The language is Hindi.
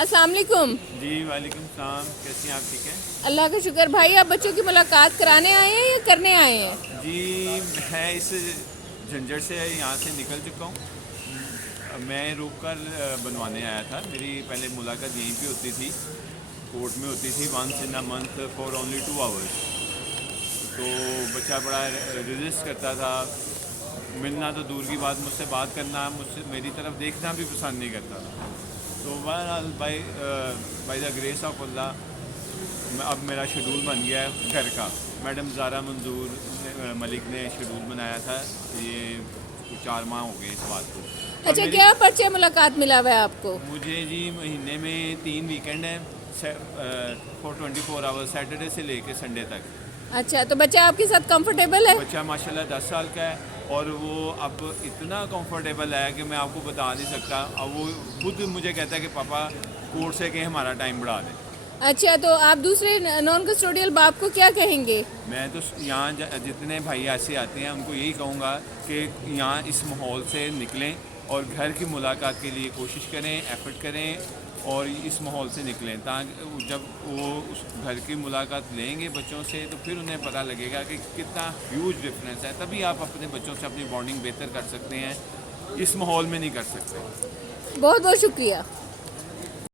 अस्सलाम वालेकुम। जी वालेकुम सलाम। कैसी हैं आप? ठीक हैं? अल्लाह का शुक्र। भाई आप बच्चों की मुलाकात कराने आए हैं या करने आए हैं? जी मैं इस झंझट से यहाँ से निकल चुका हूँ। मैं रुक कर बनवाने आया था। मेरी पहले मुलाकात यहीं पे होती थी, कोर्ट में होती थी, once in a month for only 2 hours. तो बच्चा बड़ा रेजिस्ट करता था, मिलना तो दूर की बात, मुझसे बात करना, मुझसे मेरी तरफ देखना भी पसंद नहीं करता था। तो बहरहाल बाई द ग्रेस ऑफ अल्लाह अब मेरा शेड्यूल बन गया है घर का। मैडम ज़ारा मंजूर मलिक ने शेड्यूल बनाया था। ये 4 माह हो गए इस बात को। और अच्छा, मेरी क्या पर्चे मुलाकात मिला हुआ है आपको? मुझे जी महीने में 3 वीकेंड हैं फॉर 24 आवर्स, सैटरडे से लेके संडे तक। अच्छा, तो बच्चा आपके साथ कंफर्टेबल है? बच्चा माशाल्लाह 10 साल का है और वो अब इतना कंफर्टेबल है कि मैं आपको बता नहीं सकता। अब वो खुद मुझे कहता है कि पापा कोर्ट से कहीं हमारा टाइम बढ़ा दें। अच्छा, तो आप दूसरे नॉन कस्टोडियल बाप को क्या कहेंगे? मैं तो यहाँ जितने भाई ऐसे आते हैं उनको यही कहूँगा कि यहाँ इस माहौल से निकलें और घर की मुलाकात के लिए कोशिश करें, एफर्ट करें और इस माहौल से निकलें, ताकि जब वो उस घर की मुलाकात लेंगे बच्चों से तो फिर उन्हें पता लगेगा कि कितना ह्यूज डिफरेंस है। तभी आप अपने बच्चों से अपनी बॉन्डिंग बेहतर कर सकते हैं, इस माहौल में नहीं कर सकते। बहुत बहुत शुक्रिया।